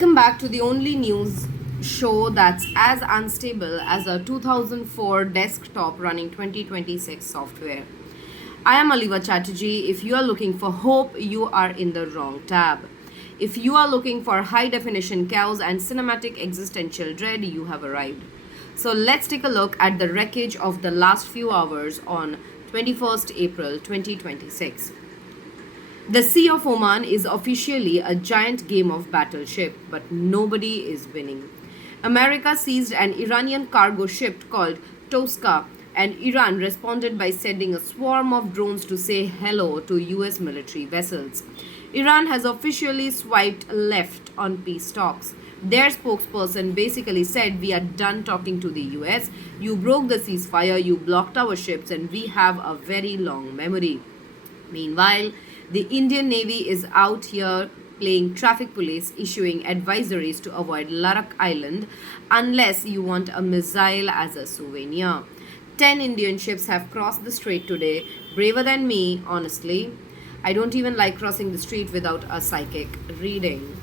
Welcome back to the only news show that's as unstable as a 2004 desktop running 2026 software. I am Aliva Chatterjee. If you are looking for hope, you are in the wrong tab. If you are looking for high definition chaos and cinematic existential dread, you have arrived. So let's take a look at the wreckage of the last few hours on 21st April 2026. The Sea of Oman is officially a giant game of battleship, but nobody is winning. America seized an Iranian cargo ship called Tosca, and Iran responded by sending a swarm of drones to say hello to US military vessels. Iran has officially swiped left on peace talks. Their spokesperson basically said, "We are done talking to the US. You broke the ceasefire, you blocked our ships, and we have a very long memory." Meanwhile, the Indian Navy is out here playing traffic police, issuing advisories to avoid Ladakh Island unless you want a missile as a souvenir. 10 Indian ships have crossed the strait today. Braver than me, honestly. I don't even like crossing the street without a psychic reading.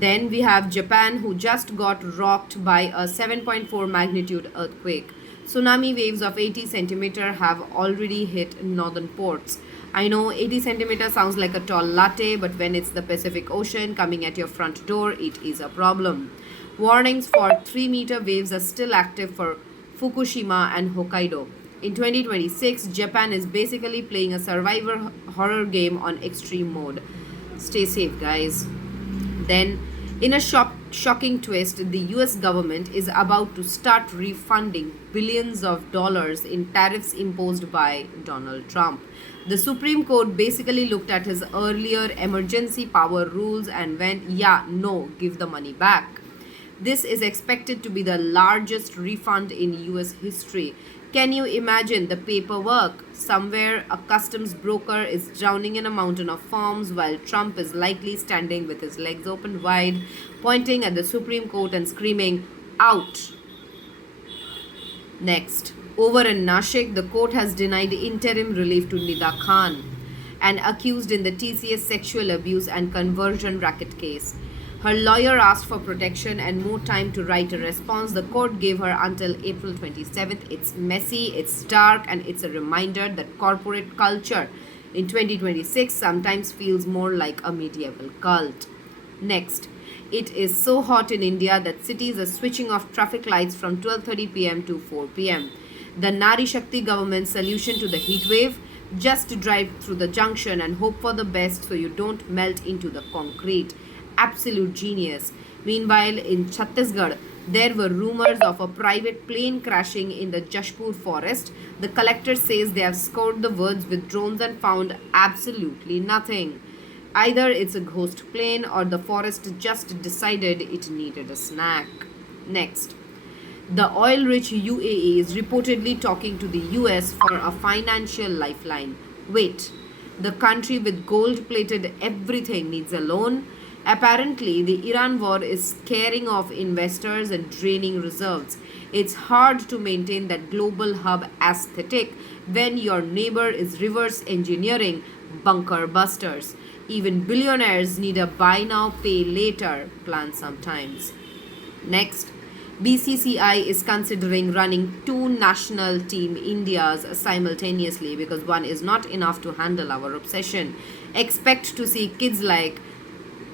Then we have Japan, who just got rocked by a 7.4 magnitude earthquake. Tsunami waves of 80 centimeter have already hit northern ports. I know 80 centimeter sounds like a tall latte, but when it's the Pacific Ocean coming at your front door, it is a problem. Warnings for 3-meter waves are still active for Fukushima and Hokkaido. In 2026, Japan is basically playing a survivor horror game on extreme mode. Stay safe, guys. Then, in a shocking twist, the US government is about to start refunding billions of dollars in tariffs imposed by Donald Trump. The Supreme Court basically looked at his earlier emergency power rules and went, yeah, no, give the money back. This is expected to be the largest refund in US history. Can you imagine the paperwork? Somewhere a customs broker is drowning in a mountain of forms while Trump is likely standing with his legs open wide, pointing at the Supreme Court and screaming, out. Next, over in Nashik, the court has denied interim relief to Nida Khan, an accused in the TCS sexual abuse and conversion racket case. Her lawyer asked for protection and more time to write a response. The court gave her until April 27th. It's messy, it's dark, and it's a reminder that corporate culture in 2026 sometimes feels more like a medieval cult. Next, it is so hot in India that cities are switching off traffic lights from 12:30 p.m. to 4 p.m. The Nari Shakti government's solution to the heat wave: just drive through the junction and hope for the best so you don't melt into the concrete. Absolute genius. Meanwhile, in Chhattisgarh, there were rumors of a private plane crashing in the Jashpur forest. The collector says they have scoured the woods with drones and found absolutely nothing. Either it's a ghost plane or the forest just decided it needed a snack. Next, the oil rich UAE is reportedly talking to the US for a financial lifeline. Wait, the country with gold plated everything needs a loan? Apparently, the Iran war is scaring off investors and draining reserves. It's hard to maintain that global hub aesthetic when your neighbor is reverse engineering bunker busters. Even billionaires need a buy now, pay later plan sometimes. Next, BCCI is considering running two national team Indias simultaneously because one is not enough to handle our obsession. Expect to see kids like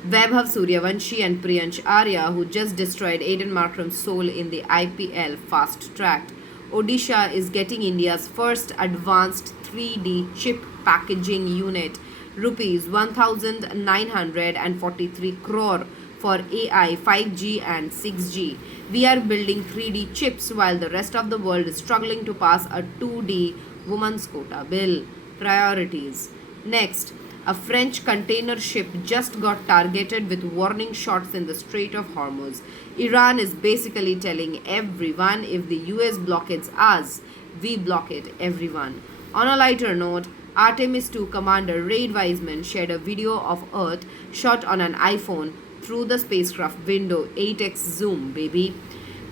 Vaibhav Suryavanshi and Priyansh Arya, who just destroyed Aiden Markram's soul in the IPL fast track. Odisha is getting India's first advanced 3D chip packaging unit, rupees 1943 crore for AI, 5G and 6G. We are building 3D chips while the rest of the world is struggling to pass a 2D women's quota bill. Priorities. Next, a French container ship just got targeted with warning shots in the Strait of Hormuz. Iran is basically telling everyone, if the US blockades us, we blockade everyone. On a lighter note, Artemis II commander Reid Wiseman shared a video of Earth shot on an iPhone through the spacecraft window. 8x zoom, baby.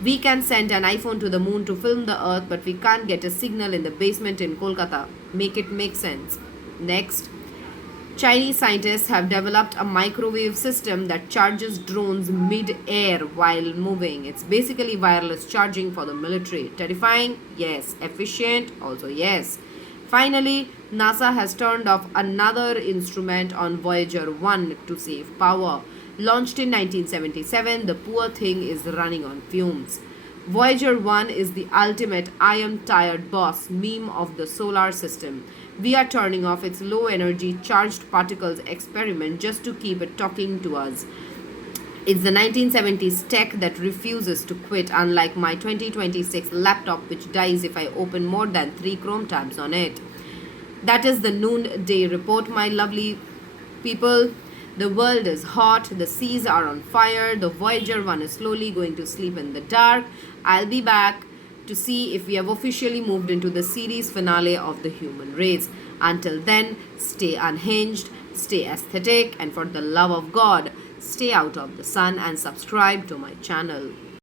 We can send an iPhone to the moon to film the Earth, but we can't get a signal in the basement in Kolkata. Make it make sense. Next, Chinese scientists have developed a microwave system that charges drones mid-air while moving. It's basically wireless charging for the military. Terrifying? Yes. Efficient? Also yes. Finally, NASA has turned off another instrument on Voyager 1 to save power. Launched in 1977, the poor thing is running on fumes. Voyager 1 is the ultimate I am tired boss meme of the solar system. We are turning off its low energy charged particles experiment just to keep it talking to us. It's the 1970s tech that refuses to quit, unlike my 2026 laptop, which dies if I open more than 3 Chrome tabs on it. That is the noonday report, my lovely people. The world is hot, the seas are on fire, the Voyager 1 is slowly going to sleep in the dark. I'll be back to see if we have officially moved into the series finale of the human race. Until then, stay unhinged, stay aesthetic, and for the love of God, stay out of the sun and subscribe to my channel.